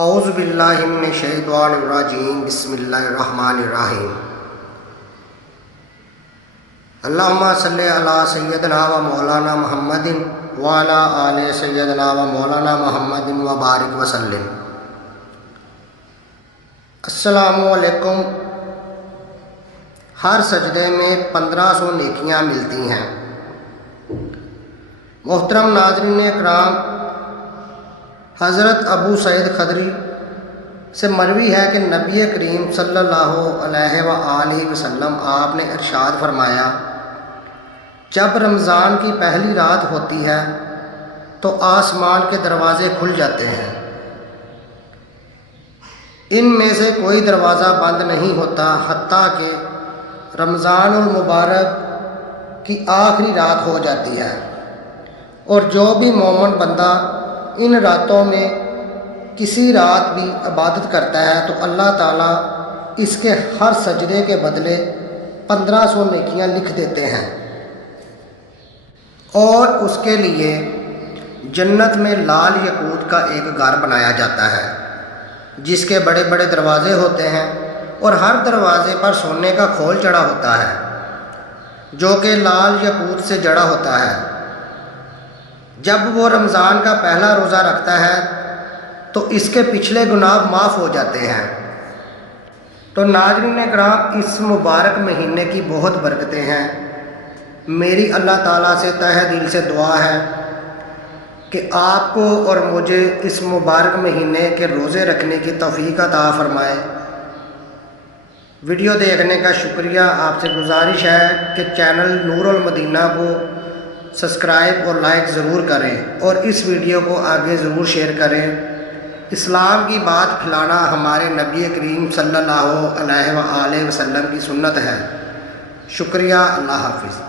اعوذ باللہ من الشیطان الرجیم بسم اللہ الرحمن الرحیم اللہم صلی علی سیدنا و مولانا محمد وعلی آل سیدنا و مولانا محمد وبارک وسلم۔ السلام علیکم۔ ہر سجدے میں 1500 نیکیاں ملتی ہیں۔ محترم ناظرین اکرام، حضرت ابو سعید خدری سے مروی ہے کہ نبی کریم صلی اللہ علیہ وآلہ وسلم آپ نے ارشاد فرمایا، جب رمضان کی پہلی رات ہوتی ہے تو آسمان کے دروازے کھل جاتے ہیں، ان میں سے کوئی دروازہ بند نہیں ہوتا حتیٰ کہ رمضان المبارک کی آخری رات ہو جاتی ہے، اور جو بھی مومن بندہ ان راتوں میں کسی رات بھی عبادت کرتا ہے تو اللہ تعالیٰ اس کے ہر سجدے کے بدلے 1500 نیکیاں لکھ دیتے ہیں، اور اس کے لیے جنت میں لال یاقوت کا ایک گھر بنایا جاتا ہے جس کے بڑے بڑے دروازے ہوتے ہیں، اور ہر دروازے پر سونے کا کھول چڑھا ہوتا ہے جو کہ لال یاقوت سے جڑا ہوتا ہے۔ جب وہ رمضان کا پہلا روزہ رکھتا ہے تو اس کے پچھلے گناہ معاف ہو جاتے ہیں۔ تو ناظرین کرام، اس مبارک مہینے کی بہت برکتیں ہیں۔ میری اللہ تعالیٰ سے تہہ دل سے دعا ہے کہ آپ کو اور مجھے اس مبارک مہینے کے روزے رکھنے کی توفیق عطا فرمائے۔ ویڈیو دیکھنے کا شکریہ۔ آپ سے گزارش ہے کہ چینل نور المدینہ کو سبسکرائب اور لائک ضرور کریں، اور اس ویڈیو کو آگے ضرور شیئر کریں۔ اسلام کی بات پھیلانا ہمارے نبی کریم صلی اللہ علیہ وآلہ وسلم کی سنت ہے۔ شکریہ۔ اللہ حافظ۔